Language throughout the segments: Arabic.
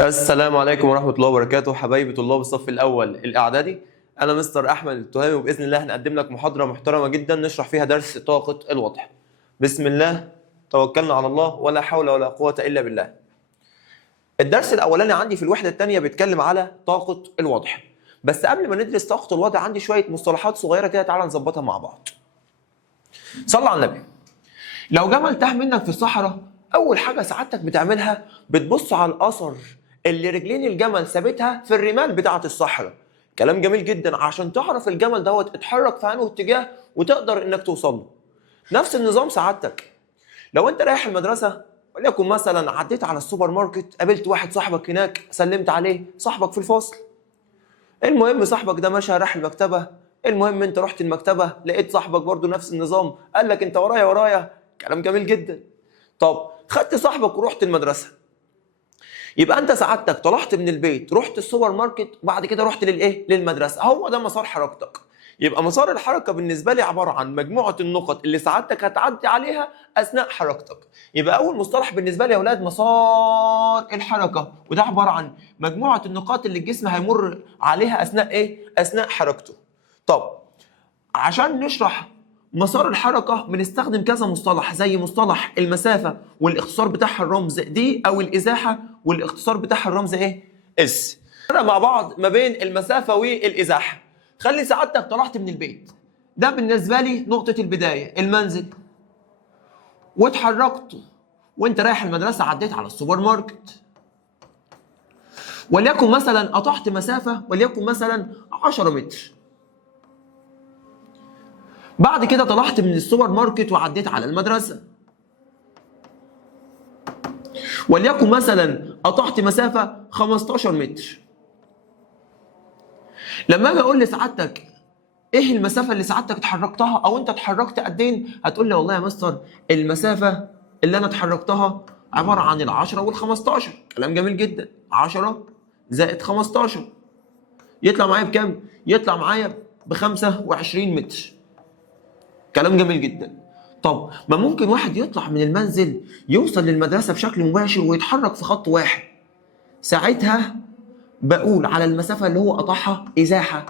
السلام عليكم ورحمة الله وبركاته حبايبي طلاب الصف الأول الإعدادي. أنا مستر أحمد التهامي، وبإذن الله هنقدم لك محاضرة محترمة جدا نشرح فيها درس طاقة الوضع. بسم الله توكلنا على الله ولا حول ولا قوة إلا بالله. الدرس الأولاني عندي في الوحدة الثانية بيتكلم على طاقة الوضع، بس قبل ما ندرس طاقة الوضع عندي شوية مصطلحات صغيرة كده، تعالى نظبطها مع بعض. صلى على النبي. لو جمل تاه منك في الصحراء، أول حاجة سعادتك بتعملها بتبص على الأثر اللي رجلين الجمل ثابتها في الرمال بتاعة الصحراء. كلام جميل جدا، عشان تعرف الجمل دوت اتحرك في انه اتجاه وتقدر انك توصل له. نفس النظام سعادتك، لو انت رايح المدرسة وليكن مثلا عديت على السوبر ماركت، قابلت واحد صاحبك هناك، سلمت عليه، صاحبك في الفصل. المهم صاحبك ده مشى راح المكتبة، المهم انت رحت المكتبة لقيت صاحبك برضو نفس النظام، قال لك انت ورايا ورايا. كلام جميل جدا. طب خدت صاحبك ورحت المدرسة، يبقى انت سعادتك طلعت من البيت، رحت السوبر ماركت، وبعد كده رحت للمدرسه. هو ده مسار حركتك. يبقى مسار الحركه بالنسبه لي عباره عن مجموعه النقط اللي سعادتك هتعدي عليها اثناء حركتك. يبقى اول مصطلح بالنسبه لي يا اولاد مسار الحركه، وده عباره عن مجموعه النقاط اللي الجسم هيمر عليها اثناء حركته. طب عشان نشرح مسار الحركة بنستخدم كذا مصطلح، زي مصطلح المسافة والاختصار بتاعها الرمز دي، أو الإزاحة والاختصار بتاعها الرمز اس. مع بعض ما بين المسافة والإزاحة. خلي سعادتك طلعت من البيت، ده بالنسبة لي نقطة البداية، المنزل، واتحركت وانت رايح المدرسة، عديت على السوبر ماركت، وليكن مثلا قطعت مسافة وليكن مثلا 10 متر. بعد كده طلعت من السوبر ماركت وعديت على المدرسة، وليكن مثلا قطعت مسافة 15 متر. لما اجي اقول لسعادتك ايه المسافة اللي سعادتك اتحركتها، او انت اتحركت قد ايه، هتقول لي والله يا مستر المسافة اللي انا اتحركتها عبارة عن ال10 وال15. كلام جميل جدا. 10 زائد 15 يطلع معايا بكام؟ يطلع معايا ب 25 متر. كلام جميل جدا. طب ما ممكن واحد يطلع من المنزل يوصل للمدرسة بشكل مباشر ويتحرك في خط واحد، ساعتها بقول على المسافة اللي هو قطعها إزاحة.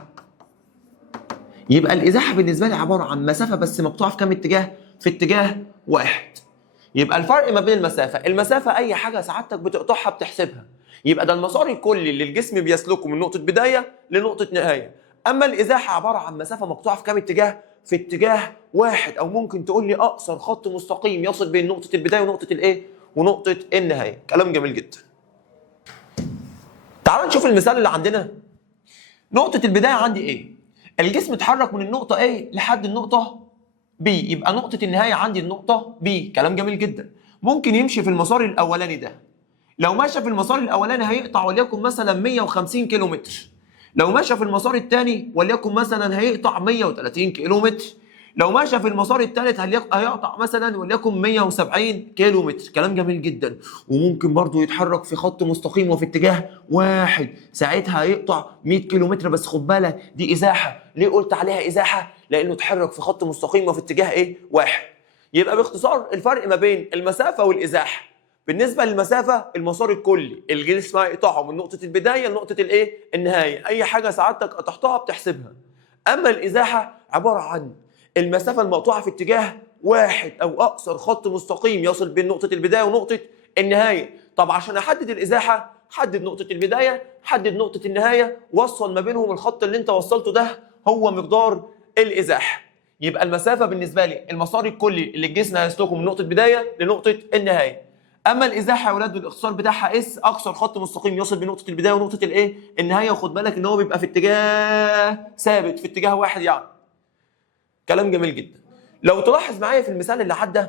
يبقى الإزاحة بالنسبة لي عبارة عن مسافة بس مقطوعة في كام اتجاه؟ في اتجاه واحد. يبقى الفرق ما بين المسافة أي حاجة سعادتك بتقطعها بتحسبها، يبقى ده المسار الكلي اللي الجسم بيسلكه من نقطة بداية لنقطة نهاية. أما الإزاحة عبارة عن مسافة مقطوعة في كام اتجاه؟ في اتجاه واحد، أو ممكن تقول لي أقصر خط مستقيم يصل بين نقطة البداية ونقطة النهاية. كلام جميل جدا. تعال نشوف المثال اللي عندنا. نقطة البداية عندي إيه؟ الجسم اتحرك من النقطة A لحد النقطة B، يبقى نقطة النهاية عندي النقطة B. كلام جميل جدا. ممكن يمشي في المسار الأولاني ده. لو ماشى في المسار الأولاني هيقطع وليكن مثلا 150 كيلو متر. لو ماشى في المسار الثاني وليكن مثلا هيقطع 130 كيلو متر. لو ماشى في المسار الثالث هيقطع مثلا وليكن 170 كيلو متر. كلام جميل جدا. وممكن برضو يتحرك في خط مستقيم وفي اتجاه واحد، ساعتها هيقطع 100 كيلو متر. بس خد بالك دي إزاحة. ليه قلت عليها إزاحة؟ لأنه اتحرك في خط مستقيم وفي اتجاه واحد. يبقى باختصار الفرق ما بين المسافة والإزاحة، بالنسبة للمسافة المسار الكلي الجسم هيقطعه من نقطة البداية لنقطة النهاية، أي حاجة سعادتك قطعتها بتحسبها. أما الإزاحة عبارة عن المسافة المقطوعة في اتجاه واحد، أو أقصر خط مستقيم يصل بين نقطة البداية ونقطة النهاية. طب عشان أحدد الإزاحة، حدد نقطة البداية، حدد نقطة النهاية، وصل ما بينهم الخط اللي أنت وصلته ده هو مقدار الإزاحة. يبقى المسافة بالنسبة لي المسار الكلي اللي الجسم هيسلكه من نقطة بداية لنقطة النهاية. اما الازاحه يا ولاد الاختصار بتاعها اس، اقصر خط مستقيم يوصل بين نقطه البدايه ونقطه النهايه. وخد بالك ان هو بيبقى في اتجاه ثابت، في اتجاه واحد يعني. كلام جميل جدا. لو تلاحظ معايا في المثال اللي عدى،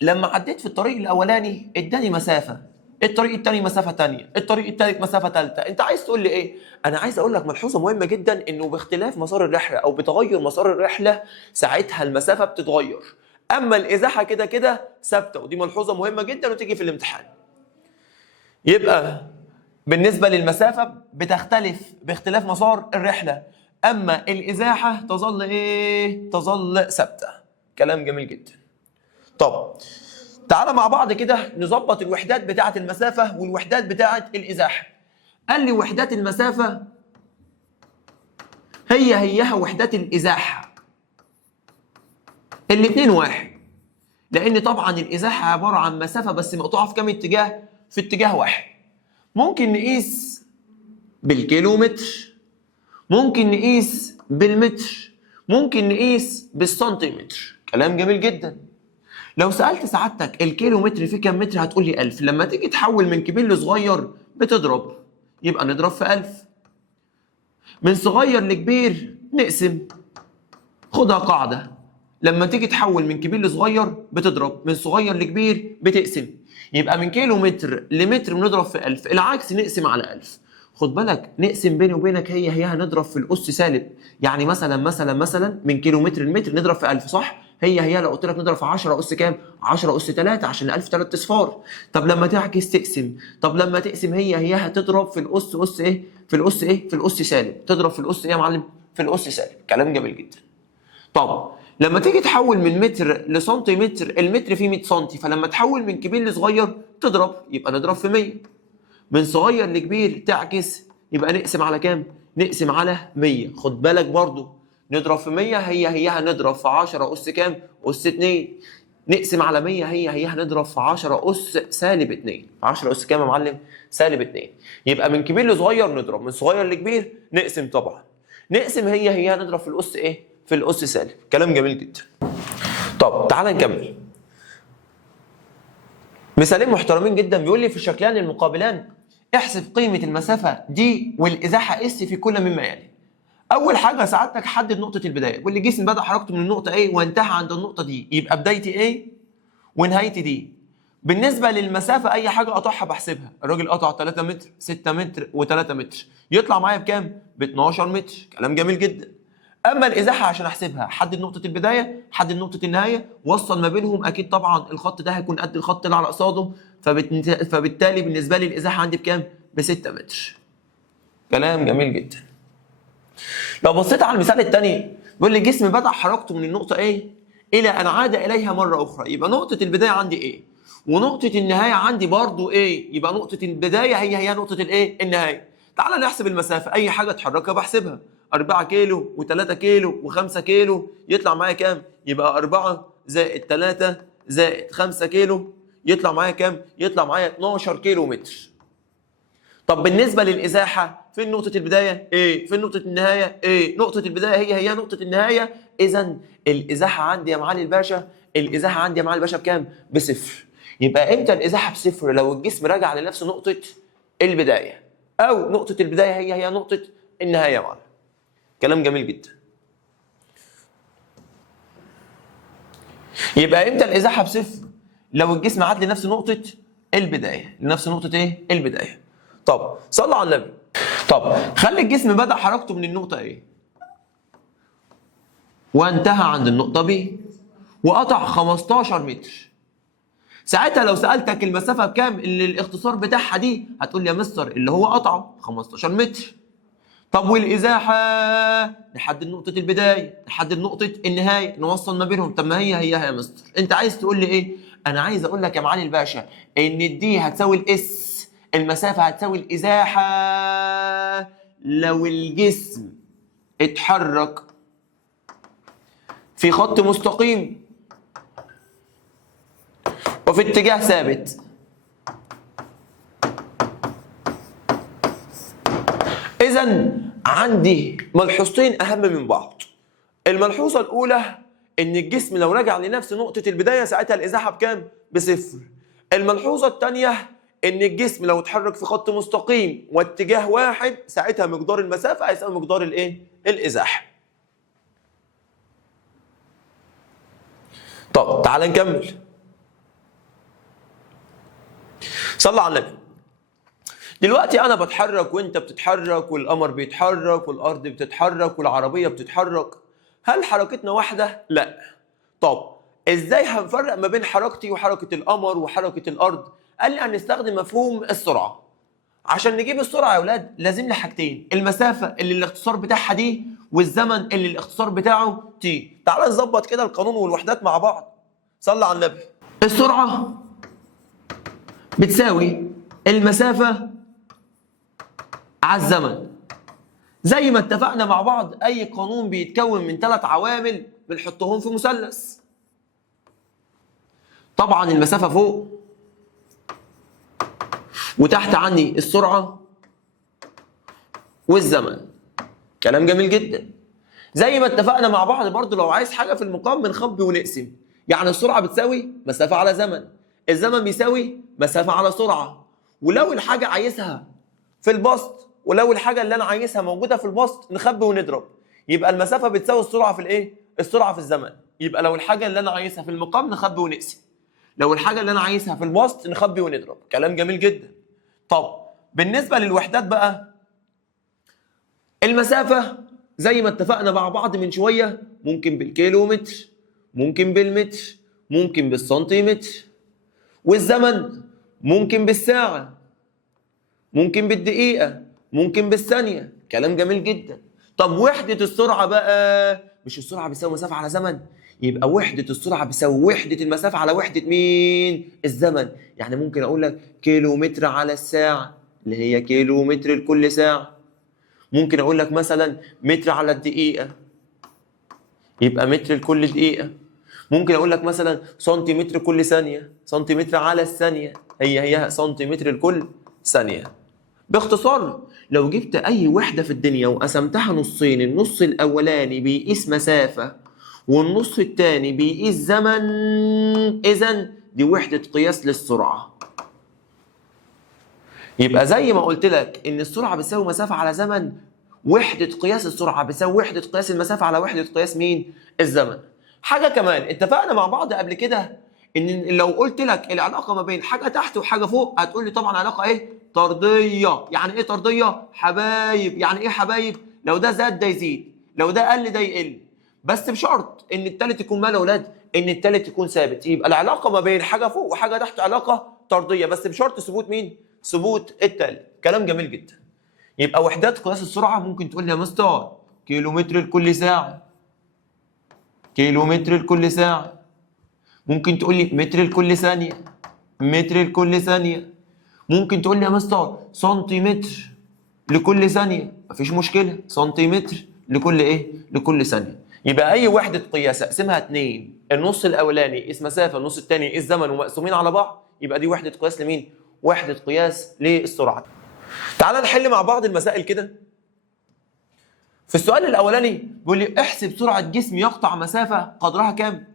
لما عديت في الطريق الاولاني اداني مسافه، الطريق الثاني مسافه ثانيه، الطريق الثالث مسافه ثالثه. انت عايز تقول لي ايه؟ انا عايز اقول لك ملحوظه مهمه جدا، انه باختلاف مسار الرحله او بتغير مسار الرحله ساعتها المسافه بتتغير. اما الازاحه كده كده ثابته، ودي ملحوظه مهمه جدا وتيجي في الامتحان. يبقى بالنسبه للمسافه بتختلف باختلاف مسار الرحله، اما الازاحه تظل تظل ثابته. كلام جميل جدا. طب تعالى مع بعض كده نظبط الوحدات بتاعه المسافه والوحدات بتاعه الازاحه. قال لي وحدات المسافه هيها وحدات الازاحه، الاتنين واحد، لان طبعا الازاحه عباره عن مسافه بس مقطوعه في كام اتجاه؟ في اتجاه واحد. ممكن نقيس بالكيلومتر، ممكن نقيس بالمتر، ممكن نقيس بالسنتيمتر. كلام جميل جدا. لو سألت سعادتك الكيلومتر فيه كام متر هتقول لي 1000. لما تيجي تحول من كبير لصغير بتضرب، يبقى نضرب في 1000. من صغير لكبير نقسم، خدها قاعدة. لما تيجي تحول من كبير لصغير بتضرب، من صغير لكبير بتقسم. يبقى من كيلو متر لمتر بنضرب في 1000، العكس نقسم على 1000. خد بالك نقسم بيني وبينك هي هنضرب في الأس سالب. يعني مثلا من كيلو متر لمتر نضرب في 1000 صح؟ هي لو قلت لك نضرب في 10 أس كام؟ 10 أس 3 عشان 1000 3 أصفار. طب لما تعكس تقسم، طب لما تقسم هي هتضرب في الأس أس إيه؟ في الأس إيه؟ في الأس سالب. تضرب في الأس إيه يا معلم؟ في الأس سالب. كلام جميل جدا. طب لما تيجي تحول من متر لسنتيمتر، المتر فيه 100 سم، فلما تحول من كبير لصغير تضرب، يبقى نضرب في 100. من صغير لكبير تعكس، يبقى نقسم على كام؟ نقسم على 100. خد بالك برضو نضرب في 100 هي هنضرب في 10 أس كام؟ أس 2. نقسم على 100 هي هنضرب في 10 أس سالب 2. 10 أس كام يا معلم؟ سالب 2. يبقى من كبير لصغير نضرب، من صغير لكبير نقسم طبعا. نقسم هي هنضرب في الأس إيه؟ في الأس سالب. كلام جميل جدا. طب تعال نكمل. مثالين محترمين جدا. بيقول لي في الشكلان المقابلان احسب قيمة المسافة دي والإزاحة اس في كل مما يلي. أول حاجة سعادتك حدد نقطة البداية. واللي جسم بدأ حركته من النقطة A وانتهى عند النقطة دي، يبقى بدايتي A ونهايتي D. بالنسبة للمسافة أي حاجة قطعها بحسبها. الراجل قطع 3 متر 6 متر و3 متر، يطلع معايا بكام؟ ب 12 متر. كلام جميل جدا. اما الازاحه عشان احسبها حدد نقطه البدايه، حدد نقطه النهايه، وصل ما بينهم. اكيد طبعا الخط ده هيكون قد الخط اللي على قصاده، فبالتالي بالنسبه لي الازاحه عندي بكام؟ ب 6 متر. كلام جميل جدا. لو بصيت على المثال الثاني بيقول لي جسم بدأ حركته من النقطه A الى ان عاد اليها مره اخرى. يبقى نقطه البدايه عندي A ونقطه النهايه عندي برضو A. يبقى نقطه البدايه هي نقطه الايه؟ النهايه. تعال نحسب المسافه. اي حاجه اتحركها بحسبها. 4 كيلو و3 كيلو و5 كيلو يطلع معايا كام؟ يبقى 4 زائد 3 زائد 5 كيلو يطلع معايا كام؟ يطلع معايا 12 كيلو متر. طب بالنسبة للإزاحة فين نقطة البداية؟ إيه؟ فين نقطة النهاية؟ إيه؟ نقطة البداية هي نقطة النهاية. إذا الإزاحة عندي يا معالي الباشا، الإزاحة عندي يا معالي الباشا بكام؟ بصفر. يبقى إمتى الإزاحة بصفر؟ لو الجسم راجع لنفس نقطة البداية، أو نقطة البداية هي نقطة النهاية يا معلم. كلام جميل جدا. يبقى امتى الازاحه بصفر؟ لو الجسم عاد لنفس نقطه البدايه، لنفس نقطه ايه؟ البدايه. طب صلى على النبي. طب خلي الجسم بدأ حركته من النقطه A وانتهى عند النقطه B وقطع 15 متر. ساعتها لو سألتك المسافه بكام اللي الاختصار بتاعها دي، هتقول لي يا مستر اللي هو قطعه 15 متر. طب والازاحه نحدد نقطه البدايه، نحدد نقطه النهايه، نوصل ما بينهم. طب ما هي يا مستر انت عايز تقول لي ايه؟ انا عايز اقول لك يا معالي الباشا ان الدي هتساوي الاس، المسافه هتساوي الازاحه لو الجسم اتحرك في خط مستقيم وفي اتجاه ثابت. إذا عندي ملحوظتين أهم من بعض. الملحوظة الأولى إن الجسم لو رجع لنفس نقطة البداية ساعتها الإزاحة بكام؟ بصفر. الملحوظة الثانية إن الجسم لو اتحرك في خط مستقيم واتجاه واحد ساعتها مقدار المسافة هيساوي مقدار الإيه؟ الإزاحة. طب تعال نكمل. صلى على النبي. دلوقتي انا بتحرك وانت بتتحرك والقمر بيتحرك والارض بتتحرك والعربيه بتتحرك. هل حركتنا واحده؟ لا. طب ازاي هنفرق ما بين حركتي وحركه القمر وحركه الارض؟ قال لي هنستخدم مفهوم السرعه. عشان نجيب السرعه يا اولاد لازم لي حاجتين، المسافه اللي الاختصار بتاعها دي والزمن اللي الاختصار بتاعه تي. تعال نظبط كده القانون والوحدات مع بعض. صلى على النبي. السرعه بتساوي المسافة على الزمن. زي ما اتفقنا مع بعض أي قانون بيتكون من 3 عوامل بنحطهم في مثلث. طبعا المسافة فوق، وتحت عندي السرعة والزمن. كلام جميل جدا. زي ما اتفقنا مع بعض برضو لو عايز حاجة في المقام بنخبي ونقسم. يعني السرعة بتساوي مسافة على زمن، الزمن بيساوي مسافة على سرعة. ولو الحاجة عايزها في البسط ولو الحاجة اللي أنا عايزها موجودة في البسط نخبي ونضرب. يبقى المسافة بتساوي السرعة في الإيه؟ السرعة في الزمن. يبقى لو الحاجة اللي أنا عايزها في المقام نخبي ونقسم. لو الحاجة اللي أنا عايزها في البسط نخبي ونضرب. كلام جميل جدا. طب بالنسبة للوحدات بقى، المسافة زي ما اتفقنا مع بعض من شوية ممكن بالكيلومتر، ممكن بالمتر، ممكن بالسنتيمتر. والزمن ممكن بالساعة، ممكن بالدقيقة، ممكن بالثانية. كلام جميل جدا. طب وحدة السرعة بقى، مش السرعة بتساوي مسافة على زمن؟ يبقى وحدة السرعة بتساوي وحدة المسافة على وحدة مين؟ الزمن. يعني ممكن أقول لك كيلومتر على الساعة اللي هي كيلومتر لكل ساعة. ممكن أقول لك مثلا متر على الدقيقة يبقى متر لكل دقيقة. ممكن أقول لك مثلا سنتيمتر كل ثانية، سنتيمتر على الثانية هي سنتيمتر لكل ثانية. باختصار لو جبت أي وحدة في الدنيا وقسمتها نصين، النص الأولاني بيقيس مسافة والنص الثاني بيقيس زمن، إذن دي وحدة قياس للسرعة. يبقى زي ما قلت لك إن السرعة بتساوي مسافة على زمن، وحدة قياس السرعة بتساوي وحدة قياس المسافة على وحدة قياس مين؟ الزمن. حاجة كمان اتفقنا مع بعض قبل كده إن لو قلت لك العلاقة ما بين حاجة تحت وحاجة فوق هتقول لي طبعا علاقة إيه؟ طردية. يعني إيه طردية؟ حبايب. يعني إيه حبايب؟ لو ده زاد ده يزيد، لو ده قل ده يقل، بس بشرط إن التالت يكون ماله يا أولاد؟ إن التالت يكون ثابت. يبقى العلاقة ما بين حاجة فوق وحاجة تحت علاقة طردية، بس بشرط ثبوت مين؟ ثبوت التالت. كلام جميل جدا. يبقى وحدات قياس السرعة ممكن تقول لي يا مستر كيلومتر لكل ساعة، كيلومتر لكل ساعة. ممكن تقول لي متر لكل ثانية، متر لكل ثانية. ممكن تقول لي يا مستر سنتيمتر لكل ثانية، مفيش مشكلة، سنتيمتر لكل إيه؟ لكل ثانية. يبقى أي وحدة قياس أقسمها 2، النص الأولاني يقيس مسافة، النص الثاني يقيس زمن، ومقسومين على بعض، يبقى دي وحدة قياس لمين؟ وحدة قياس للسرعة. تعال نحل مع بعض المسائل كده. في السؤال الاولاني بيقول لي احسب سرعه جسم يقطع مسافه قدرها كام؟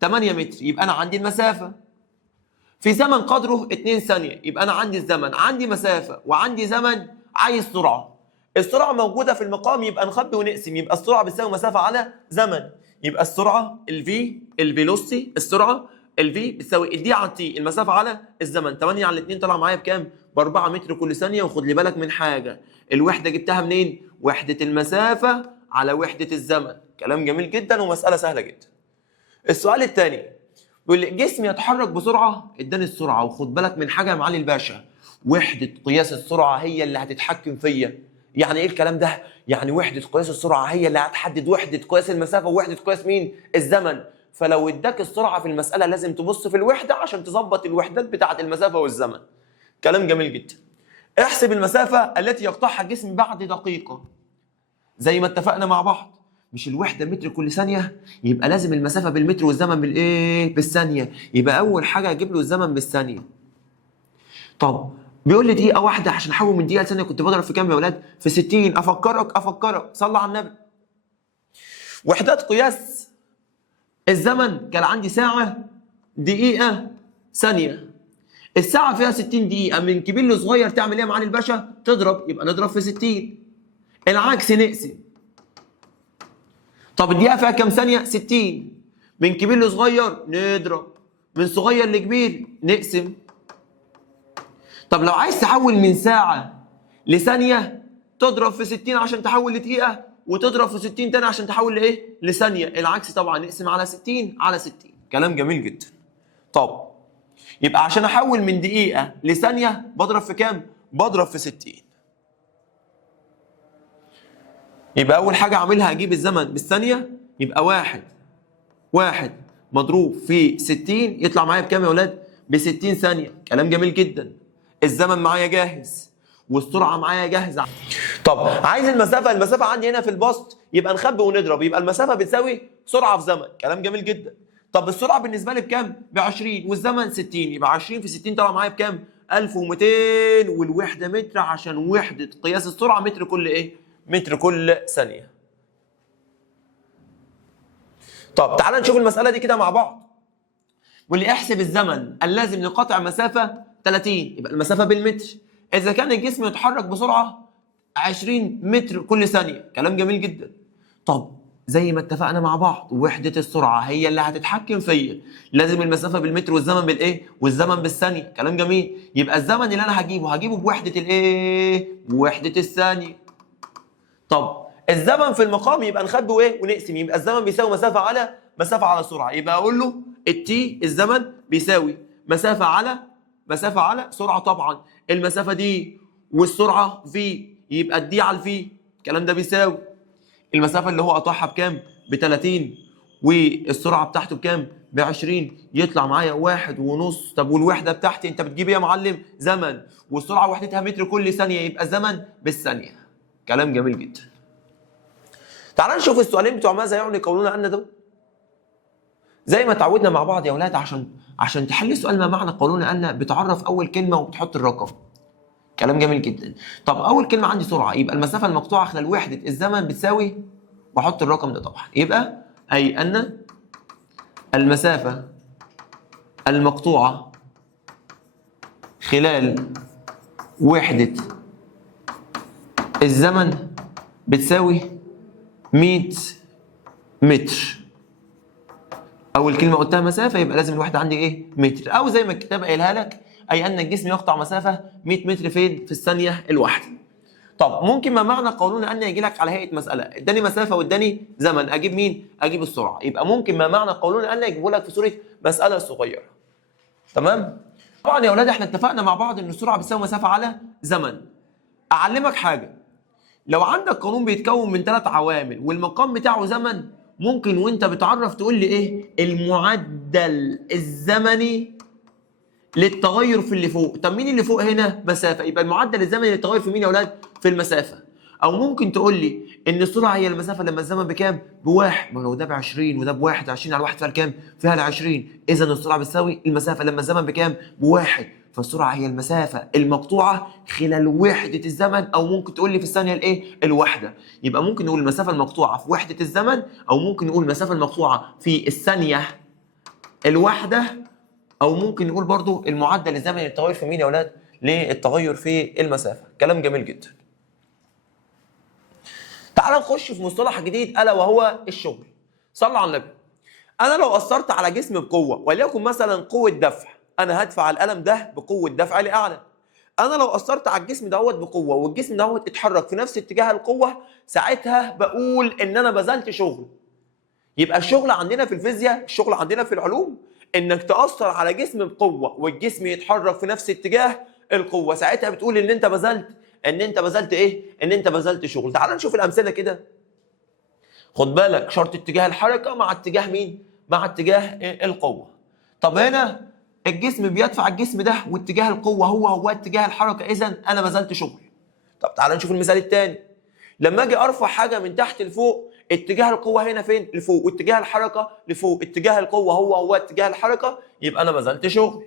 8 متر. يبقى انا عندي المسافه في زمن قدره 2 ثانيه. يبقى انا عندي الزمن، عندي مسافه وعندي زمن، عايز سرعه. السرعه موجوده في المقام، يبقى نخبي ونقسم. يبقى السرعه بتساوي مسافه على زمن. يبقى السرعه الفي، الفيلوسيتي، السرعه الفي بتساوي الدي على تي، المسافه على الزمن. 8 على 2 طلع معايا بكام؟ ب 4 متر كل ثانيه. وخد لي بالك من حاجه، الوحده جبتها منين؟ وحده المسافه على وحده الزمن. كلام جميل جدا ومساله سهله جدا. السؤال الثاني بيقول لي جسم يتحرك بسرعه، اداني السرعه. وخد بالك من حاجه يا معالي الباشا، وحده قياس السرعه هي اللي هتتحكم فيا. يعني ايه الكلام ده؟ يعني وحده قياس السرعه هي اللي هتحدد وحده قياس المسافه ووحده قياس مين؟ الزمن. فلو اداك السرعه في المساله لازم تبص في الوحده عشان تظبط الوحدات بتاعه المسافه والزمن. كلام جميل جدا. احسب المسافه التي يقطعها الجسم بعد دقيقه. زي ما اتفقنا مع بعض، مش الوحده متر كل ثانيه؟ يبقى لازم المسافه بالمتر والزمن بالايه؟ بالثانيه. يبقى اول حاجه اجيب له الزمن بالثانيه. طب بيقول لي دقيقه واحده، عشان احول من دقيقه لثانيه كنت بضرب في كام يا اولاد؟ في 60. افكرك صلى على النبي. وحدات قياس الزمن كان عندي ساعه، دقيقه، ثانيه. الساعه فيها 60 دقيقه، من كبير لصغير تعمل ايه يا معالي الباشا؟ تضرب. يبقى نضرب في 60. العكس نقسم. طب الدقيقة فيها كام ثانية؟ 60. من كبير لصغير نضرب، من صغير لكبير نقسم. طب لو عايز تحول من ساعة لثانية تضرب في 60 عشان تحول لدقيقة، وتضرب في 60 تاني عشان تحول لإيه؟ لثانية. العكس طبعا نقسم على 60 على 60. كلام جميل جدا. طب يبقى عشان أحول من دقيقة لثانية بضرب في كام؟ بضرب في 60. يبقى أول حاجة أعملها أجيب الزمن بالثانية. يبقى واحد مضروب في 60 يطلع معايا بكام يا ولاد؟ ب 60 ثانيه. كلام جميل جدا. الزمن معايا جاهز والسرعه معايا جاهزه. طب عايز المسافه عندي هنا في البسط، يبقى نخبي ونضرب، يبقى المسافه بتساوي سرعه في زمن. كلام جميل جدا. طب السرعه بالنسبه لي بكام؟ ب 20 والزمن 60، يبقى 20 في 60 طلع معايا بكام؟ 1200 والوحده متر، عشان وحده قياس السرعه متر كل ايه؟ متر كل ثانيه. طب تعال نشوف المساله دي كده مع بعض. واللي احسب الزمن اللازم لقطع مسافه 30، يبقى المسافه بالمتر. اذا كان الجسم يتحرك بسرعه 20 متر كل ثانيه. كلام جميل جدا. طب زي ما اتفقنا مع بعض، وحده السرعه هي اللي هتتحكم فيا، لازم المسافه بالمتر والزمن بالايه؟ والزمن بالثانيه. كلام جميل. يبقى الزمن اللي انا هجيبه بوحده الايه؟ بوحده الثانيه. طب الزمن في المقام يبقى نخبي ايه ونقسم، يبقى الزمن بيساوي مسافه على سرعه. يبقى اقول له التي الزمن بيساوي مسافه على سرعه. طبعا المسافه دي والسرعه في، يبقى الدي على الفي. الكلام ده بيساوي المسافه اللي هو قطعها بكام؟ ب 30 والسرعه بتاعته بكام؟ ب 20، يطلع معايا 1.5. طب والوحده بتاعتي انت بتجيب ايه يا معلم؟ زمن، والسرعه وحدتها متر كل ثانيه، يبقى الزمن بالثانيه. كلام جميل جدا. تعال نشوف السؤالين بتوع ماذا يعني قولون أن دول. زي ما تعودنا مع بعض يا اولاد، عشان تحل سؤال ما معنى قولون أن بتعرف اول كلمه وبتحط الرقم. كلام جميل جدا. طب اول كلمه عندي سرعه، يبقى المسافه المقطوعه خلال وحده الزمن بتساوي، واحط الرقم ده طبعا، يبقى اي ان المسافه المقطوعه خلال وحده الزمن بتساوي 100 متر. اول كلمه قلتها مسافه، يبقى لازم الوحده عندي ايه؟ متر، او زي ما الكتاب قايلها لك، اي ان الجسم يقطع مسافه 100 متر فين؟ في الثانيه الواحده. طب ممكن ما معنى قولون ان يجي لك على هيئه مساله، اداني مسافه واداني زمن، اجيب مين؟ اجيب السرعه. يبقى ممكن ما معنى قولون ان يجيبه لك في صوره مساله صغيره. تمام؟ طبعا يا اولاد احنا اتفقنا مع بعض ان السرعه بتساوي مسافه على زمن. اعلمك حاجه، لو عندك قانون بيتكون من 3 عوامل والمقام بتاعه زمن، ممكن وانت بتعرف تقول لي ايه؟ المعدل الزمني للتغير في اللي فوق. طب مين اللي فوق هنا؟ مسافه، يبقى المعدل الزمني للتغير في مين يا اولاد؟ في المسافه. او ممكن تقول لي ان السرعه هي المسافه لما الزمن بكام؟ بواحد. ما لو ده ب 20 وده بواحد، 20 على 1 فيها كام؟ فيها ال 20. اذا السرعه بتساوي المسافه لما الزمن بكام؟ بواحد. فالسرعه هي المسافه المقطوعه خلال وحده الزمن، او ممكن تقول لي في الثانيه الايه؟ الوحده. يبقى ممكن نقول المسافه المقطوعه في وحده الزمن، او ممكن نقول المسافه المقطوعه في الثانيه الواحده، او ممكن نقول برضو المعدل الزمني للتغير في مين يا اولاد؟ للتغير في المسافه. كلام جميل جدا. تعال نخش في مصطلح جديد الا وهو الشغل. صلى على النبي. انا لو اثرت على جسم بقوه، وليكن مثلا قوه دفع، انا هدفع القلم ده بقوه دفع لاعلى. انا لو اثرت على الجسم دوت بقوه والجسم دوت اتحرك في نفس اتجاه القوه، ساعتها بقول ان انا بذلت شغل. يبقى الشغل عندنا في الفيزياء، الشغل عندنا في العلوم، انك تاثر على جسم بقوه والجسم يتحرك في نفس اتجاه القوه، ساعتها بتقول ان انت بذلت ايه؟ ان انت بذلت شغل. تعال نشوف الامثله كده. خد بالك، شرط اتجاه الحركه مع اتجاه مين؟ مع اتجاه القوه. طب هنا الجسم بيدفع الجسم ده واتجاه القوه هو اتجاه الحركه، اذا انا بذلت شغل. طب تعال نشوف المثال الثاني. لما اجي ارفع حاجه من تحت لفوق، اتجاه القوه هنا فين؟ لفوق، واتجاه الحركه لفوق، اتجاه القوه هو اتجاه الحركه، يبقى انا بذلت شغل.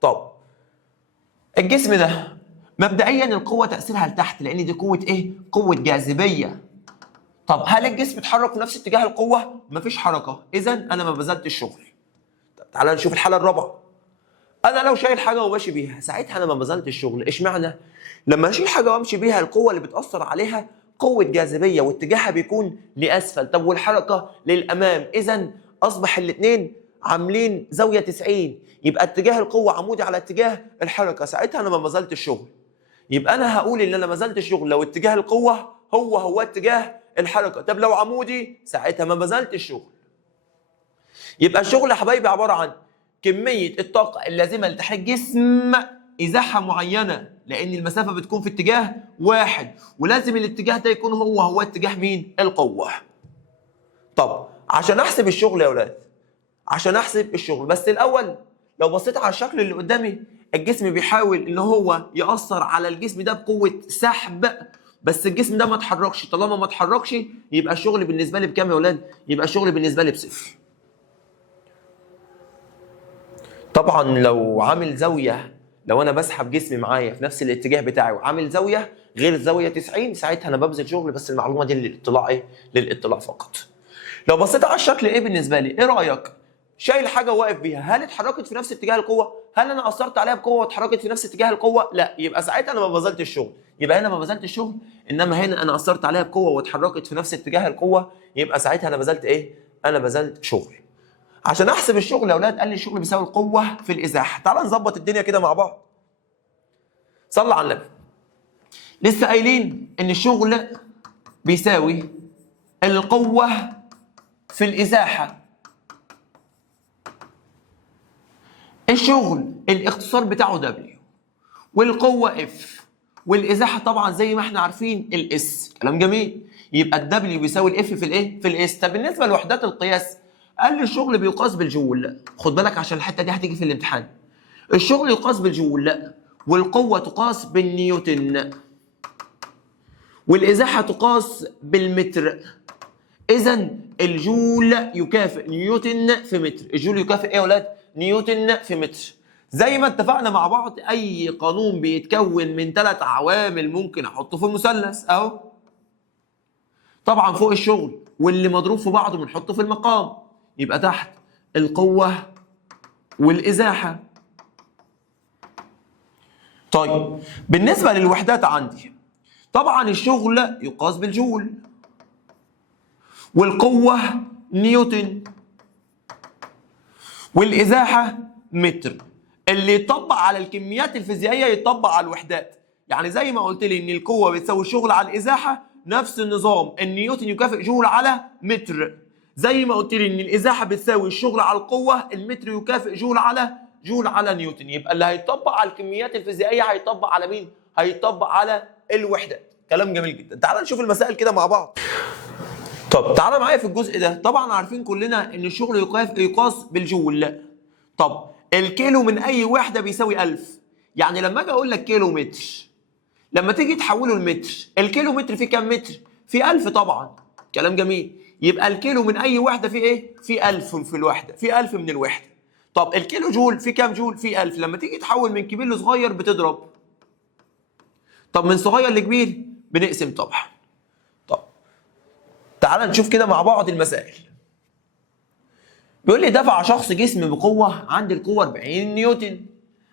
طب الجسم ده مبدئيا القوه تاثيرها لتحت، لان دي قوه ايه؟ قوه جاذبيه. طب هل الجسم اتحرك في نفس اتجاه القوه؟ مفيش حركه، اذا انا ما بذلتش شغل. طب تعالى نشوف الحاله الرابعه. انا لو شايل حاجه وماشي بيها، ساعتها انا ما بذلتش الشغل. اشمعنى؟ لما اشيل حاجه وامشي بيها، القوه اللي بتاثر عليها قوه جاذبيه واتجاهها بيكون لاسفل، طب والحركه للامام، اذا اصبح الاثنين عاملين زاويه 90، يبقى اتجاه القوه عمودي على اتجاه الحركه، ساعتها انا ما بذلتش الشغل. يبقى انا هقول ان انا ما بذلتش الشغل لو اتجاه القوه هو اتجاه الحركه. طب لو عمودي، ساعتها ما بذلتش الشغل. يبقى الشغل يا حبايبي عباره عن كميه الطاقه اللازمه لتحريك جسم ازاحه معينه، لان المسافه بتكون في اتجاه واحد، ولازم الاتجاه ده يكون هو اتجاه مين؟ القوه. طب عشان احسب الشغل يا اولاد، عشان احسب الشغل، بس الاول لو بصيت على الشكل اللي قدامي، الجسم بيحاول ان هو يأثر على الجسم ده بقوة سحب، بس الجسم ده ما اتحركش. طالما ما اتحركش يبقى الشغل بالنسبة لي بكام يا ولاد؟ يبقى الشغل بالنسبة لي بصفر. طبعا لو عامل زاوية، لو انا بسحب جسمي معايا في نفس الاتجاه بتاعي وعامل زاوية غير الزاوية 90، ساعتها انا ببذل شغل، بس المعلومة دي للاطلاع ايه؟ للاطلاع فقط. لو بصيت على الشكل ايه بالنسبه لي؟ ايه رايك؟ شايل حاجه واقف بيها، هل اتحركت في نفس اتجاه القوه؟ هل انا اثرت عليها بقوه واتحركت في نفس اتجاه القوه؟ لا، يبقى ساعتها انا ما بذلتش الشغل. يبقى هنا ما بذلتش الشغل، انما هنا انا اثرت عليها بقوه واتحركت في نفس اتجاه القوه، يبقى ساعتها انا بذلت ايه؟ انا بذلت شغل. عشان احسب الشغل يا اولاد قال لي الشغل بيساوي القوه في الازاحه. تعال نظبط الدنيا كده مع بعض. صلى على النبي. لسه قايلين ان الشغل بيساوي القوه في الازاحه. الشغل الاختصار بتاعه W، والقوة F، والإزاحة طبعا زي ما احنا عارفين الاس. كلام جميل. يبقى الدبليو بيساوي الاف في الايه؟ في الاس. طب بالنسبة لوحدات القياس قال لي الشغل بيقاس بالجول. خد بالك عشان الحتة دي هتيجي في الامتحان. الشغل يقاس بالجول، والقوة تقاس بالنيوتن، والإزاحة تقاس بالمتر. إذا الجول يكافئ نيوتن في متر. الجول يكافئ إيه يا ولاد؟ نيوتن في متر. زي ما اتفقنا مع بعض، أي قانون بيتكون من 3 عوامل ممكن أحطه في المثلث أهو. طبعا فوق الشغل واللي مضروب في بعضه بنحطه في المقام، يبقى تحت القوة والإزاحة. طيب بالنسبة للوحدات عندي، طبعا الشغل يقاس بالجول، والقوة نيوتن، والإزاحة متر. اللي يطبق على الكميات الفيزيائية يطبق على الوحدات. يعني زي ما قلت لي إن القوة بتساوي الشغل على الإزاحة، نفس النظام النيوتن يكافئ جول على متر. زي ما قلت لي إن الإزاحة بتساوي الشغل على القوة، المتر يكافئ جول على نيوتن. يبقى اللي هيطبق على الكميات الفيزيائية هيطبق على مين؟ هيطبق على الوحدات. كلام جميل جدا. تعال نشوف المسائل كده مع بعض. طب تعالى معايا في الجزء ده. طبعا عارفين كلنا ان الشغل يقاس بالجول. طب الكيلو من اي وحده بيساوي 1000. يعني لما اجي اقول لك كيلو متر، لما تيجي تحوله لمتر، الكيلو متر فيه كام متر؟ فيه 1000 طبعا. كلام جميل. يبقى الكيلو من اي وحده فيه ايه؟ فيه 1000 في الوحده، فيه 1000 من الوحده. طب الكيلو جول فيه كام جول؟ فيه 1000. لما تيجي تحول من كبير لصغير بتضرب. طب من صغير لكبير بنقسم طبعا. طب تعال نشوف كده مع بعض المسائل. بيقول لي دفع شخص جسم بقوة عند القوة 40 نيوتن،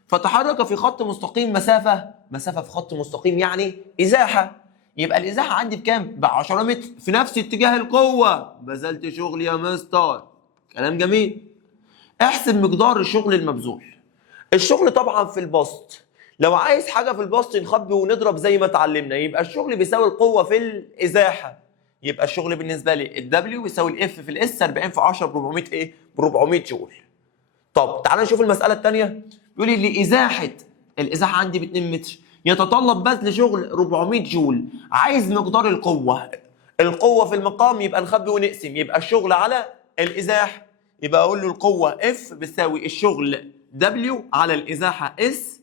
فتحرك في خط مستقيم مسافة في خط مستقيم يعني إزاحة. يبقى الإزاحة عندي بكام؟ ب 10 متر في نفس اتجاه القوة. بذلت شغل يا مستر. كلام جميل. احسب مقدار الشغل المبذول. الشغل طبعا في البسط. لو عايز حاجة في البسط نخبي ونضرب زي ما اتعلمنا. يبقى الشغل بيساوي القوة في الإزاحة. يبقى الشغل بالنسبه لي الدبليو بيساوي الاف في الاس 40 في 10 ب 400 ايه؟ ب 400 جول. طب تعالى نشوف المساله الثانيه. بيقول لي لازاحه، الازاحه عندي ب 2 متر يتطلب بذل شغل 400 جول. عايز مقدار القوه. القوه في المقام يبقى نخبي ونقسم، يبقى الشغل على الازاحه. يبقى اقول له القوه اف بتساوي الشغل دبليو على الازاحه اس.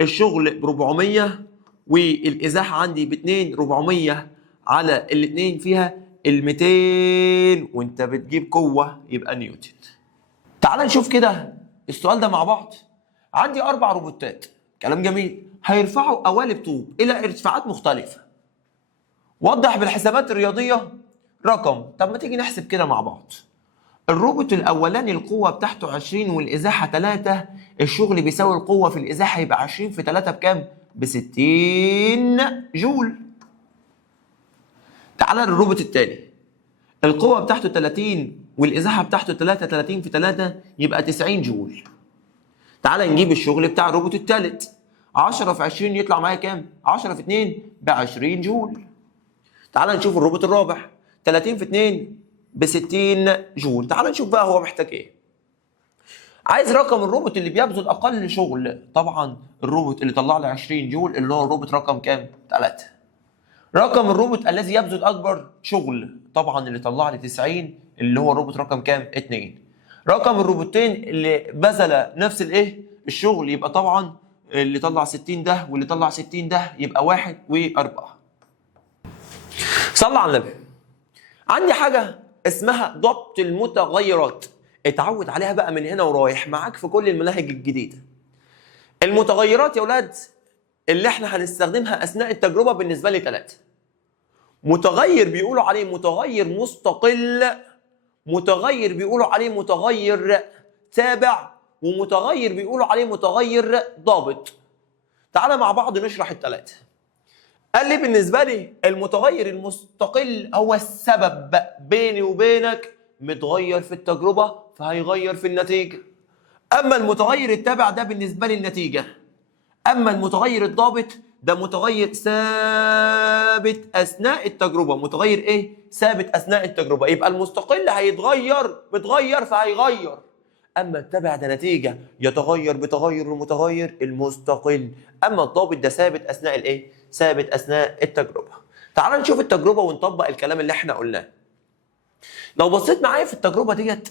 الشغل ب 400 والازاحه عندي ب 2، 400 على الاثنين فيها ال 200، وانت بتجيب قوه يبقى نيوتن. تعال نشوف كده السؤال ده مع بعض. عندي 4 روبوتات. كلام جميل. هيرفعوا قوالب طوب الى ارتفاعات مختلفه. وضح بالحسابات الرياضيه رقم. طب ما تيجي نحسب كده مع بعض. الروبوت الاولاني القوه بتاعته 20 والازاحه 3. الشغل بيساوي القوه في الازاحه، يبقى 20 في 3 بكام؟ ب 60 جول. تعالى للروبوت الثاني. القوة بتاعته 30 والإزاحة بتاعته 3، 30 في 3 يبقى 90 جول. تعالى نجيب الشغل بتاع الروبوت الثالث. 10 في 20 يطلع معايا كام؟ 10 في 2 ب 20 جول. تعالى نشوف الروبوت الرابع. 30 في 2 ب 60 جول. تعالى نشوف بقى هو محتاج ايه. عايز رقم الروبوت اللي بيبذل أقل شغل. طبعا الروبوت اللي طلع لي 20 جول اللي هو الروبوت رقم كام؟ 3. رقم الروبوت الذي يبذل اكبر شغل. طبعا اللي طلع لي 90 اللي هو الروبوت رقم كام؟ 2. رقم الروبوتين اللي بذل نفس الايه الشغل، يبقى طبعا اللي طلع 60 ده واللي طلع 60 ده يبقى 1 و4. صلى على النبي. عندي حاجه اسمها ضبط المتغيرات، اتعود عليها بقى من هنا ورايح معاك في كل المناهج الجديده. المتغيرات يا اولاد اللي احنا هنستخدمها اثناء التجربه بالنسبه لي 3. متغير بيقولوا عليه متغير مستقل، متغير بيقولوا عليه متغير تابع، ومتغير بيقولوا عليه متغير ضابط. تعالى مع بعض نشرح ال3. قال لي بالنسبه لي المتغير المستقل هو السبب بيني وبينك متغير في التجربه فهيغير في النتيجه. اما المتغير التابع ده بالنسبه لي النتيجه. اما المتغير الضابط ده متغير ثابت اثناء التجربه. متغير ايه؟ ثابت اثناء التجربه. يبقى المستقل هيتغير بتغير فهيغير، اما التابع ده نتيجه يتغير بتغير المتغير المستقل. اما الضابط ده ثابت اثناء الايه؟ ثابت اثناء التجربه. تعال نشوف التجربه ونطبق الكلام اللي احنا قلناه. لو بصيت معايا في التجربه ديت،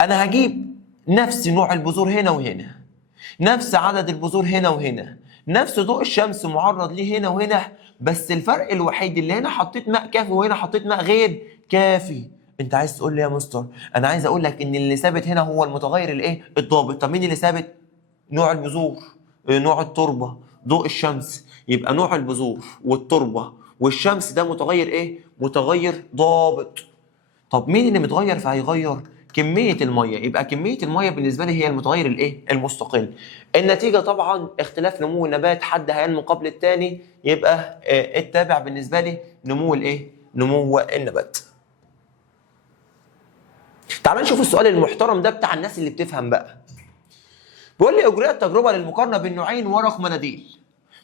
انا هجيب نفس نوع البذور هنا وهنا، نفس عدد البذور هنا وهنا، نفس ضوء الشمس معرض ليه هنا وهنا، بس الفرق الوحيد اللي هنا حطيت ماء كافي وهنا حطيت ماء غير كافي. انت عايز تقول لي يا مستر انا عايز اقول لك ان اللي ثابت هنا هو المتغير الايه؟ الضابط. طب مين اللي ثابت؟ نوع البذور، نوع التربه، ضوء الشمس. يبقى نوع البذور والتربه والشمس ده متغير ايه؟ متغير ضابط. طب مين اللي متغير فهيغير؟ كمية المية. يبقى كمية المية بالنسبة لي هي المتغير الايه؟ المستقل. النتيجة طبعا اختلاف نمو النبات، حد هينمو قبل الثاني، يبقى التابع بالنسبة لي نمو الايه؟ نمو النبات. تعال نشوف السؤال المحترم ده بتاع الناس اللي بتفهم بقى. بيقول لي اجريت تجربة للمقارنة بين نوعين ورق مناديل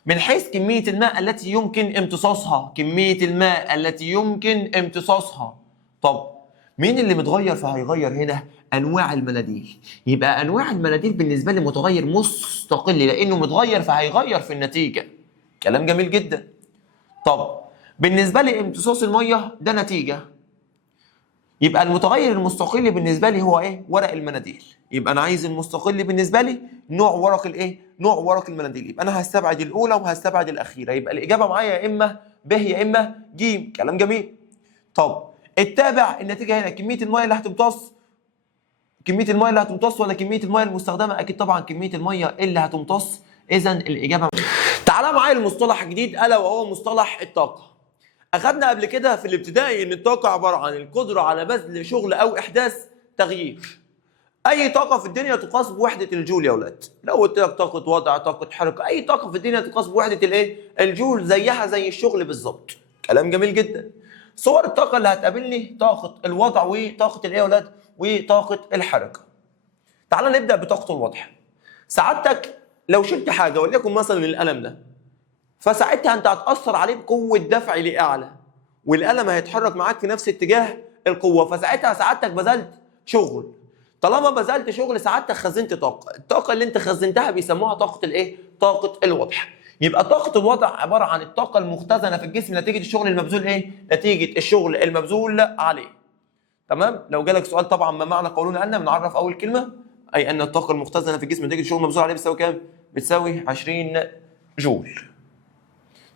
من حيث كمية الماء التي يمكن امتصاصها. كمية الماء التي يمكن امتصاصها. طب مين اللي متغير فهيغير هنا؟ انواع المناديل. يبقى انواع المناديل بالنسبه لي متغير مستقل لانه متغير فهيغير في النتيجه. كلام جميل جدا. طب بالنسبه لي امتصاص الميه ده نتيجه. يبقى المتغير المستقل بالنسبه لي هو ايه؟ ورق المناديل. يبقى انا عايز المستقل بالنسبه لي نوع ورق الايه؟ نوع ورق المناديل. يبقى انا هستبعد الاولى وهستبعد الاخيره. يبقى الاجابه معايا يا اما ب يا اما ج. كلام جميل. طب التابع النتيجه هنا كميه الميه اللي هتمتص، كميه الميه اللي هتمتص ولا كميه الميه المستخدمه؟ اكيد طبعا كميه الميه اللي هتمتص. اذا الاجابه. تعالى معايا المصطلح جديد الا وهو مصطلح الطاقه. اخذنا قبل كده في الابتدائي ان الطاقه عباره عن القدره على بذل شغل او احداث تغيير. اي طاقه في الدنيا تقاس بوحده الجول يا اولاد. لو قلت لك طاقه وضع، طاقه حركه، اي طاقه في الدنيا تقاس بوحده الايه؟ الجول، زيها زي الشغل بالظبط. كلام جميل جدا. صور الطاقه اللي هتقابلني طاقه الوضع وطاقه الايه يا اولاد؟ وطاقه الحركه. تعال نبدا بطاقه الوضع. سعادتك لو شلت حاجه وليكن مثلا القلم ده، فساعتها انت هتاثر عليه بقوه دفع لاعلى، والقلم هيتحرك معاك في نفس اتجاه القوه، فساعتها سعادتك بذلت شغل. طالما بذلت شغل سعادتك خزنت طاقه، الطاقه اللي انت خزنتها بيسموها طاقه الايه؟ طاقه الوضع. يبقى طاقه الوضع عباره عن الطاقه المختزنه في الجسم نتيجه الشغل المبذول ايه؟ نتيجه الشغل المبذول عليه. تمام؟ لو جالك سؤال طبعا ما معنى قولنا ان بنعرف اول كلمه اي ان الطاقه المختزنه في الجسم نتيجه الشغل المبذول عليه بتساوي كام؟ بتساوي 20 جول.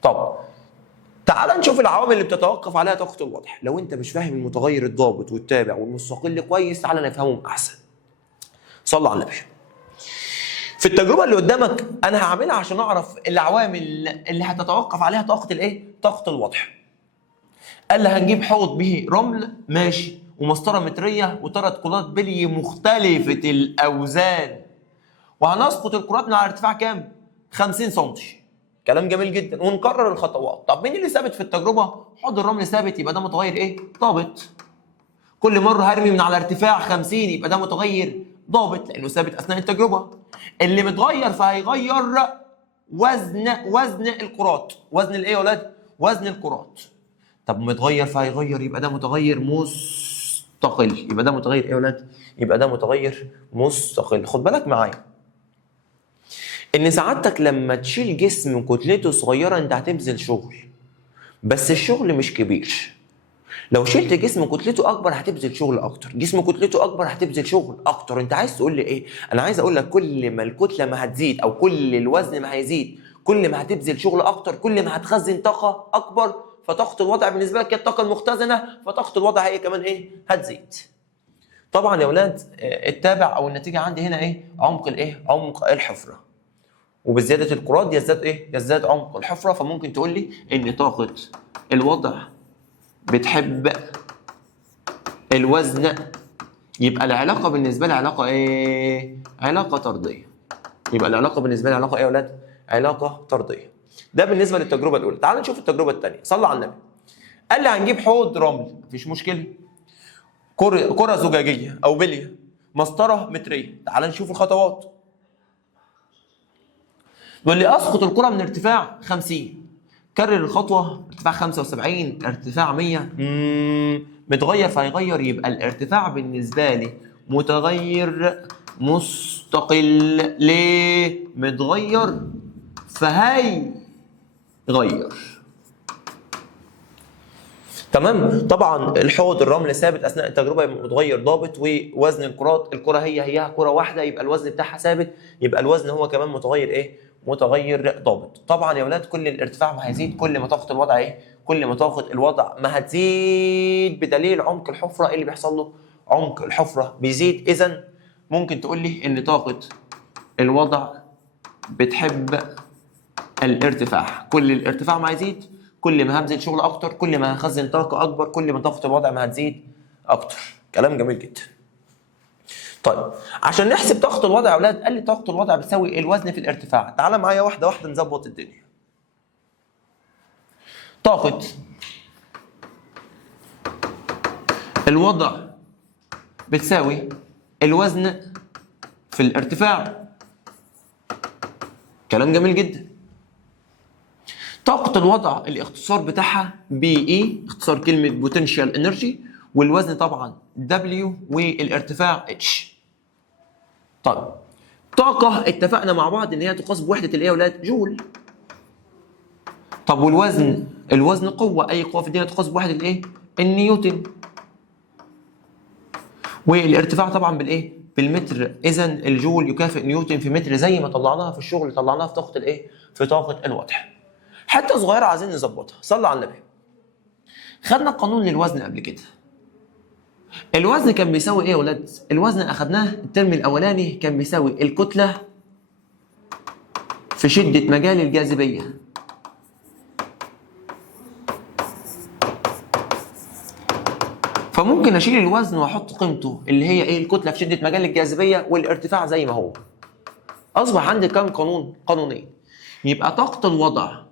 طب تعال نشوف العوامل اللي بتتوقف عليها طاقه الوضع. لو انت مش فاهم المتغير الضابط والتابع والمستقل كويس تعال نفهمهم احسن. صلى على النبي. في التجربه اللي قدامك انا هعملها عشان اعرف العوامل اللي هتتوقف عليها طاقه الايه؟ طاقه الوضع. قال لي هنجيب حوض به رمل ماشي ومسطره متريه وثلاث كرات بلي مختلفه الاوزان، وهنسقط الكرات من على ارتفاع كام؟ 50 سم. كلام جميل جدا. ونكرر الخطوات. طب مين اللي ثابت في التجربه؟ حوض الرمل ثابت يبقى ده متغير ايه؟ ضابط. كل مره هرمي من على ارتفاع 50 يبقى ده متغير ضابط لانه ثابت اثناء التجربه. اللي متغير فهيغير وزن الكرات. وزن الايه يا ولاد؟ وزن الكرات. طب متغير فهيغير يبقى ده متغير مستقل. يبقى ده متغير ايه يا ولاد؟ يبقى ده متغير مستقل. خد بالك معايا ان سعادتك لما تشيل جسم كتلته صغيره انت هتبذل شغل، بس الشغل مش كبير. لو شلت جسم كتلته اكبر هتبذل شغل اكتر، جسم كتلته اكبر هتبذل شغل اكتر. انت عايز تقول لي ايه؟ انا عايز اقول لك كل ما الكتله ما هتزيد او كل الوزن ما هيزيد كل ما هتبذل شغل اكتر، كل ما هتخزن طاقه اكبر، فطاقه الوضع بالنسبه لك هي الطاقه المختزنه، فطاقه الوضع هي كمان ايه؟ هتزيد. طبعا يا اولاد التابع او النتيجه عندي هنا ايه؟ عمق الايه؟ عمق الحفره. وبزياده الكرات يزداد ايه؟ يزداد عمق الحفره. فممكن تقول لي ان طاقه الوضع بتحب الوزن، يبقى العلاقه بالنسبه لي علاقه ايه؟ علاقه طرديه. يبقى العلاقه بالنسبه لي علاقه ايه يا اولاد؟ علاقه طرديه. ده بالنسبه للتجربه الاولى. تعال نشوف التجربه الثانيه. صلى على النبي. قال لي هنجيب حوض رمل، مفيش مشكله. كره زجاجيه او بليه، مسطره متريه. تعال نشوف الخطوات. بيقول لي اسقط الكره من ارتفاع 50، كرر الخطوه ارتفاع 75 ارتفاع 100. متغير فهيغير، يبقى الارتفاع بالنسبه لي متغير مستقل. ليه؟ متغير فهيغير. تمام. طبعا الحوض الرمل ثابت اثناء التجربه يبقى متغير ضابط، ووزن الكرات، الكره هي كره واحده يبقى الوزن بتاعها ثابت، يبقى الوزن هو كمان متغير ايه؟ متغير ضابط. طبعا يا اولاد كل الارتفاع ما هيزيد كل ما طاقه الوضع ايه؟ كل ما طاقه الوضع ما هتزيد، بدليل عمق الحفره. ايه اللي بيحصل له؟ عمق الحفره بيزيد. اذا ممكن تقول لي ان طاقه الوضع بتحب الارتفاع. كل الارتفاع ما هيزيد كل ما هبذل شغل اكتر، كل ما هخزن طاقه اكبر، كل ما طاقه الوضع ما هتزيد اكتر. كلام جميل جدا. طيب عشان نحسب طاقه الوضع يا اولاد، قال لي طاقه الوضع بتساوي الوزن في الارتفاع. تعالى معايا واحده واحده نظبط الدنيا. طاقه الوضع بتساوي الوزن في الارتفاع. كلام جميل جدا. طاقة الوضع الاختصار بتاعها بي اي، اختصار كلمة بوتنشال انرجي، والوزن طبعا دبليو، والارتفاع اتش. طيب طاقة اتفقنا مع بعض ان هي تقاس بوحدة الايه يا ولاد؟ جول. طب والوزن؟ الوزن قوة، اي قوة في الدنيا تقاس بوحدة الايه؟ النيوتن. والارتفاع طبعا بالايه؟ بالمتر. اذا الجول يكافئ نيوتن في متر، زي ما طلعناها في الشغل طلعناها في طاقة الايه؟ في طاقة الوضع. حتة صغيرة عايزين نظبطها. صلى على النبي. خدنا قانون للوزن قبل كده. الوزن كان بيساوي ايه يا ولاد؟ الوزن اخدناه الترم الاولاني كان بيساوي الكتله في شده مجال الجاذبيه. فممكن اشيل الوزن واحط قيمته اللي هي ايه؟ الكتله في شده مجال الجاذبيه، والارتفاع زي ما هو. اصبح عندي كام قانون؟ قانونين. يبقى طاقه الوضع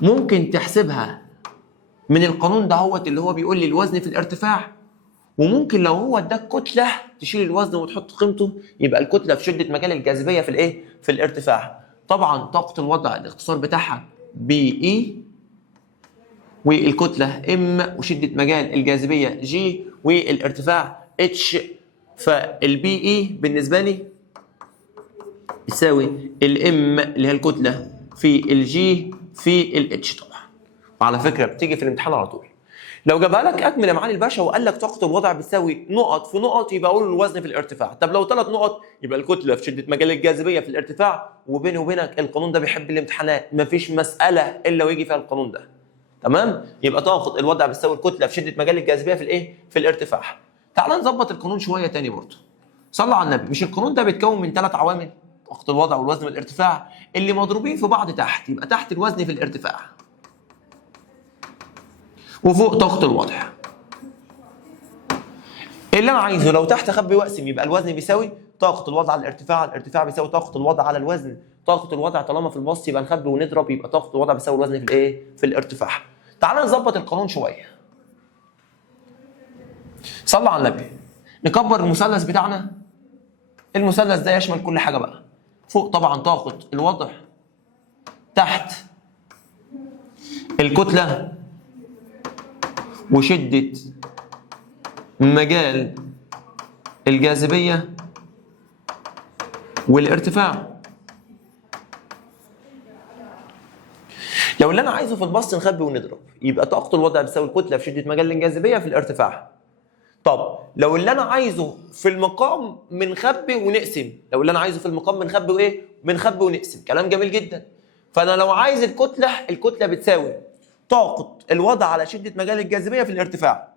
ممكن تحسبها من القانون دهوت اللي هو بيقول لي الوزن في الارتفاع، وممكن لو هو اداك كتله تشيل الوزن وتحط قيمته، يبقى الكتله في شده مجال الجاذبيه في الايه؟ في الارتفاع. طبعا طاقه الوضع الاختصار بتاعها بي اي، والكتله ام، وشده مجال الجاذبيه جي، والارتفاع اتش. فالبي اي بالنسبه لي يساوي الام اللي هي الكتله في الجي في الاتش. طبعا وعلى فكره بتيجي في الامتحان على طول. لو جابها لك اكمل يا معالي الباشا وقال لك طاقه الوضع بتساوي نقط في نقط، يبقى اقول الوزن في الارتفاع. طب لو 3 نقط يبقى الكتله في شده مجال الجاذبيه في الارتفاع. وبيني وبينك القانون ده بيحب الامتحانات، مفيش مساله الا ويجي فيها القانون ده. تمام؟ يبقى طاقه الوضع بتساوي الكتله في شده مجال الجاذبيه في الايه؟ في الارتفاع. تعال نظبط القانون شويه تاني برضه. صلى على النبي. مش القانون ده بيتكون من 3 عوامل؟ طاقه الوضع والوزن والارتفاع اللي مضروبين في بعض تحت، يبقى تحت الوزن في الارتفاع وفوق طاقه الوضع. اللي انا عايزه لو تحت اخبي واقسم، يبقى الوزن بيساوي طاقه الوضع على الارتفاع، الارتفاع بيساوي طاقه الوضع على الوزن، طاقه الوضع طالما في البسط يبقى نخبي ونضرب، يبقى طاقه الوضع بيساوي الوزن في الايه؟ في الارتفاع. تعال نظبط القانون شويه. صلى على النبي. نكبر المثلث بتاعنا. المثلث ده يشمل كل حاجه بقى. فوق طبعا طاقه الوضع، تحت الكتله وشده مجال الجاذبية والارتفاع. لو اللي انا عايزه في البسط نخبي ونضرب، يبقى طاقه الوضع بتساوي الكتله في شده مجال الجاذبيه في الارتفاع. طب لو اللي انا عايزه في المقام بنخبي ونقسم، لو اللي انا عايزه في المقام بنخبي وايه؟ بنخبي ونقسم، كلام جميل جدا. فانا لو عايز الكتله بتساوي طاقه الوضع على شده مجال الجاذبيه في الارتفاع.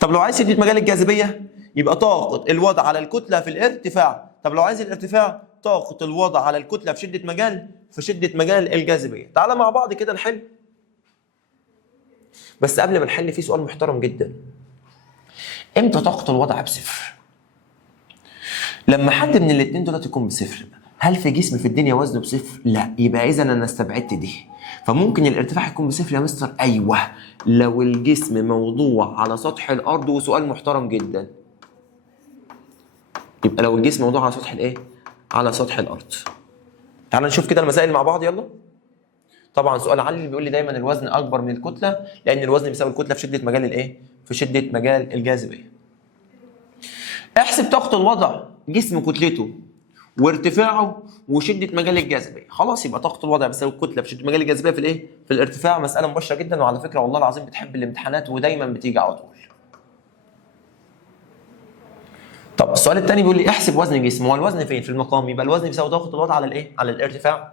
طب لو عايز شده مجال الجاذبيه يبقى طاقه الوضع على الكتله في الارتفاع. طب لو عايز الارتفاع طاقه الوضع على الكتله في شده مجال الجاذبيه. تعالى مع بعض كده نحل. بس قبل ما نحل في سؤال محترم جدا. امتى طاقة الوضع بصفر؟ لما حد من الاثنين دول يكون بصفر. هل في جسم في الدنيا وزنه بصفر؟ لا، يبقى اذا انا استبعدت دي. فممكن الارتفاع يكون بصفر يا مستر؟ ايوه، لو الجسم موضوع على سطح الارض. وسؤال محترم جدا. يبقى لو الجسم موضوع على سطح الايه؟ على سطح الارض. تعال نشوف كده المسائل مع بعض، يلا. طبعا سؤال علي بيقول لي دايما الوزن اكبر من الكتله، لان الوزن بيساوي الكتله في شده مجال الايه؟ في شده مجال الجاذبيه. احسب طاقه الوضع جسم كتلته وارتفاعه وشده مجال الجاذبيه. خلاص، يبقى طاقه الوضع بتساوي الكتله في شده مجال الجاذبيه في الايه؟ في الارتفاع. مساله مباشره جدا، وعلى فكره والله العظيم بتحب الامتحانات ودايما بتيجي على طول. طب السؤال الثاني بيقول لي احسب وزن جسم. هو الوزن فين؟ في المقام. يبقى الوزن بيساوي طاقه الوضع على الايه؟ على الارتفاع.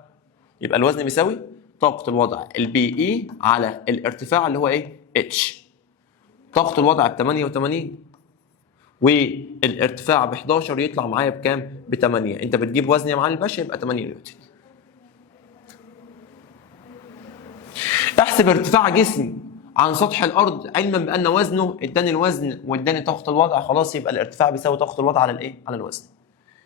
يبقى الوزن بيساوي طاقة الوضع البي اي على الارتفاع اللي هو ايه؟ اتش. طاقة الوضع ب 88 والارتفاع ب 11، يطلع معايا بكام؟ ب 8. انت بتجيب وزن يا معالي الباشا، يبقى 8 نيوتن. احسب ارتفاع جسم عن سطح الارض علما بان وزنه. اداني الوزن واداني طاقة الوضع. خلاص، يبقى الارتفاع بيساوي طاقة الوضع على الايه؟ على الوزن.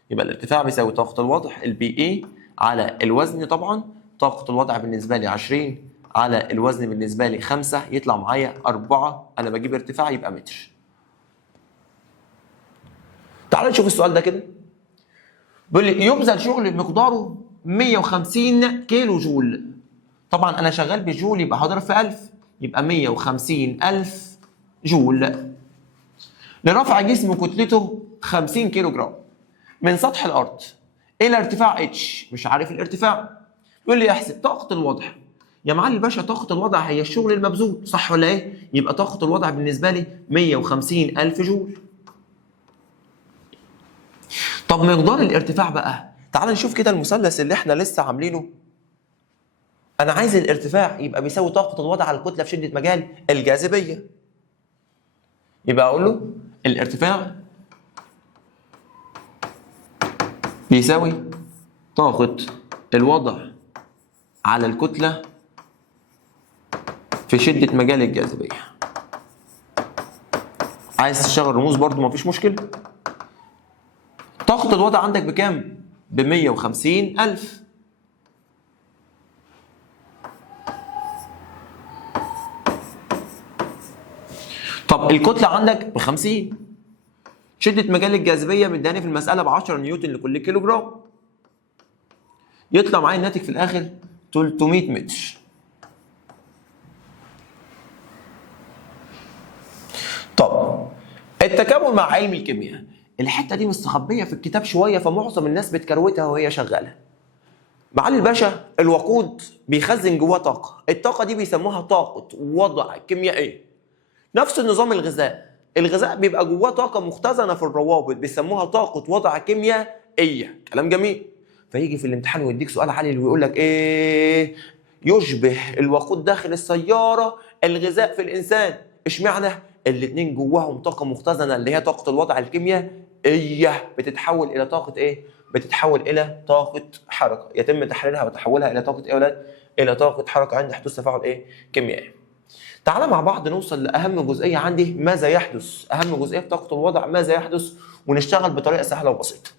يبقى الارتفاع بيساوي طاقة الوضع البي اي على الوزن. طبعا طاقة الوضع بالنسبة لي 20 على الوزن بالنسبة لي 5، يطلع معايا 4. أنا بجيب ارتفاع يبقى متر. تعالوا نشوف السؤال ده كده. بيقول لي يبذل شغل مقداره 150 كيلو جول. طبعا أنا شغال بجول، يبقى هضرب في 1000، يبقى 150,000 جول لرفع جسم كتلته 50 كيلو جرام من سطح الأرض إلى ارتفاع اتش. مش عارف الارتفاع. يقول لي احسب طاقة الوضع. يا معلم الباشا، طاقة الوضع هي الشغل المبذول، صح ولا ايه؟ يبقى طاقة الوضع بالنسبة لي 150,000 جول. طب مقدار الارتفاع بقى. تعال نشوف كده المثلث اللي احنا لسه عاملينه. انا عايز الارتفاع يبقى بيساوي طاقة الوضع على الكتلة في شدة مجال الجاذبية. يبقى اقول له الارتفاع بيساوي طاقة الوضع على الكتلة في شدة مجال الجاذبية. عايز تشتغل رموز برضو مفيش مشكلة. طاقة الوضع عندك بكام؟ ب 150,000. طب الكتلة عندك ب 50. شدة مجال الجاذبية مداني في المسألة ب 10 نيوتن لكل كيلو جرام. يطلع معايا الناتج في الآخر 300 متر. طب التكامل مع علم الكيمياء. الحته دي مستخبيه في الكتاب شويه، فمعظم الناس بتكروتها وهي شغاله. معالي الباشا، الوقود بيخزن جواه طاقه. الطاقه دي بيسموها طاقه وضع كيميائيه. نفس النظام الغذاء بيبقى جواه طاقه مختزنه في الروابط، بيسموها طاقه وضع كيميائيه. كلام جميل. فيجي في الامتحان ويديك سؤال علي ويقول لك ايه؟ يشبه الوقود داخل السياره الغذاء في الانسان. اشمعنى؟ الاثنين جواهم طاقه مختزنه اللي هي طاقه الوضع الكيميائيه، بتتحول الى طاقه ايه؟ بتتحول الى طاقه حركه، يتم تحريرها وتحولها الى طاقه ايه يا ولاد؟ الى طاقه حركه عند حدوث تفاعل ايه؟ كيميائي. تعالى مع بعض نوصل لاهم جزئيه عندي، ماذا يحدث؟ اهم جزئيه في طاقه الوضع ماذا يحدث، ونشتغل بطريقه سهله وبسيطه.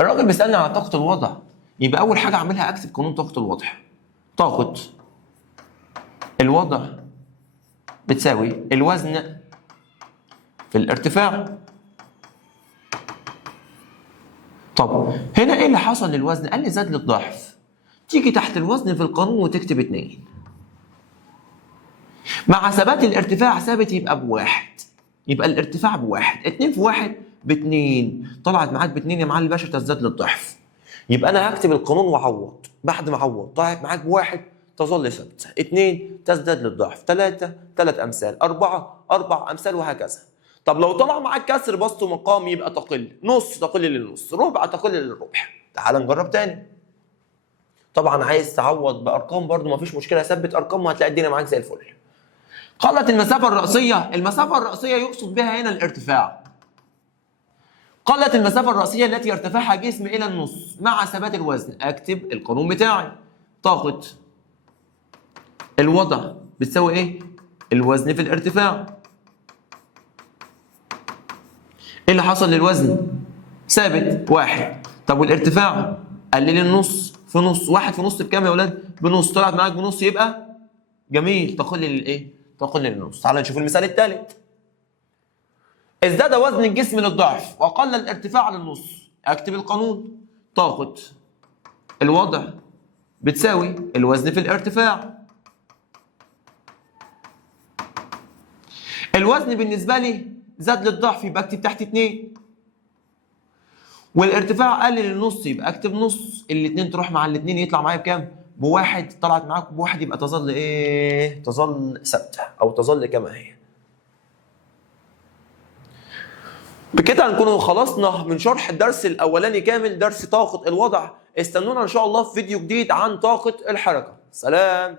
الراجل بيسالني على طاقه الوضع، يبقى اول حاجه اعملها اكتب قانون طاقه الوضع. طاقه الوضع بتساوي الوزن في الارتفاع. طب هنا ايه اللي حصل للوزن؟ قال لي زاد للضعف. تيجي تحت الوزن في القانون وتكتب 2 مع ثبات الارتفاع ثابت، يبقى ب1. يبقى الارتفاع ب1. 2 في 1 ب2. طلعت معاك ب2 يا معلم الباشا، تزداد للضعف. يبقى انا هكتب القانون واعوض. بعد ما اعوض طلعت معاك بواحد تظل ثابته، 2 تزداد للضعف، 3 3 امثال، 4 4 امثال، وهكذا. طب لو طلع معاك كسر بسط ومقام يبقى تقل، نص تقل للنص، ربع تقل للربع. تعال نجرب تاني. طبعا عايز تعوض بارقام برضو مفيش مشكله، ثبت ارقام وهتلاقي الدنيا معاك زي الفل. قلت المسافه الرأسيه، المسافه الرأسيه يقصد بها هنا الارتفاع. قلت المسافة الرأسية التي يرتفعها جسم إلى النص مع ثبات الوزن. أكتب القانون بتاعي. طاقة الوضع بتساوي إيه؟ الوزن في الارتفاع. إيه اللي حصل للوزن؟ ثابت 1. طب والارتفاع؟ قلل النص في نص، 1 في نص بكام يا ولاد؟ بنص. طلعت معاك بنص يبقى جميل، تقل للإيه؟ تقل للنص. تعال نشوف المثال الثالث. ازداد وزن الجسم للضعف وقل الارتفاع للنص. اكتب القانون. طاقة الوضع بتساوي الوزن في الارتفاع. الوزن بالنسبة لي زاد للضعف يبقى اكتب تحت 2. والارتفاع قل للنص يبقى اكتب نص. الاتنين تروح مع الاتنين يطلع معايا بكام؟ بواحد. طلعت معاك بواحد يبقى تظل ايه؟ تظل ثابتة او تظل كما هي. بكده هنكون خلصنا من شرح الدرس الاولاني كامل، درس طاقة الوضع. استنونا ان شاء الله في فيديو جديد عن طاقة الحركة. سلام.